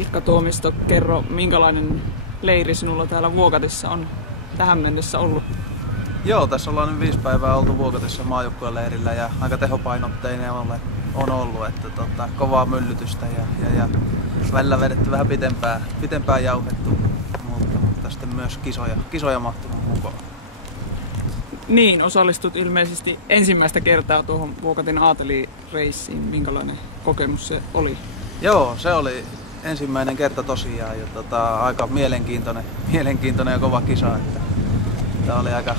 Ilkka Tuomisto, kerro, minkälainen leiri sinulla täällä Vuokatissa on tähän mennessä ollut? Joo, tässä ollaan nyt 5 päivää oltu Vuokatissa maajoukkueleirillä ja aika tehopainotteinen on ollut, että kovaa myllytystä ja välillä vedetty vähän pitempään jauhettu, mutta sitten myös kisoja mahtunut mukaan. Niin, osallistut ilmeisesti ensimmäistä kertaa tuohon Vuokatin aatelireissiin. Minkälainen kokemus se oli? Joo, se oli ensimmäinen kerta tosiaan ja aika mielenkiintoinen ja kova kisa. Tämä oli aika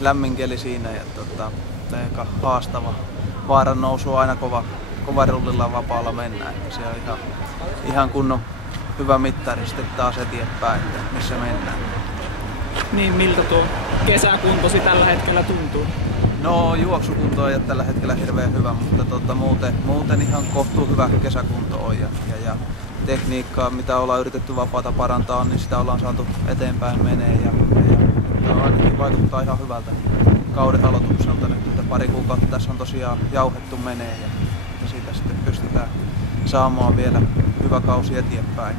lämmin keli siinä ja aika haastava. Vaaran nousu on aina kova rullilla vapaalla mennä. Että se on ihan kunnon hyvä mittari sitten taas eteenpäin, missä mennään. Niin, miltä tuo kesäkuntosi tällä hetkellä tuntuu? No, juoksukunto ei ole tällä hetkellä hirveän hyvä, mutta muuten ihan kohtuu hyvä kesäkunto on ja tekniikkaa, mitä ollaan yritetty vapaata parantaa, niin sitä ollaan saatu eteenpäin menee ja ainakin vaikuttaa ihan hyvältä kauden aloitukselta nyt, että pari kuukautta tässä on tosiaan jauhettu menee ja siitä sitten pystytään saamaan vielä hyvä kausi eteenpäin.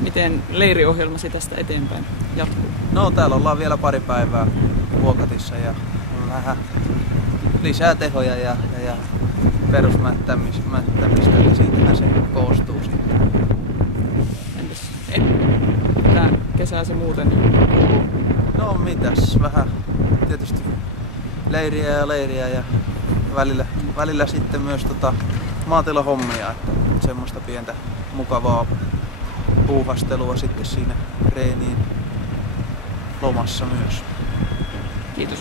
Miten leiriohjelmasi tästä eteenpäin jatkuu? No, täällä ollaan vielä pari päivää Vuokatissa ja vähän lisää tehoja ja perusmättämistä, että siitähän se koostuu sitten. Entäs mitä kesää se muuten? No mitäs, vähän tietysti leiriä ja välillä sitten myös maatilahommia, että semmoista pientä mukavaa puuhastelua sitten siinä treeniin lomassa myös. Kiitos.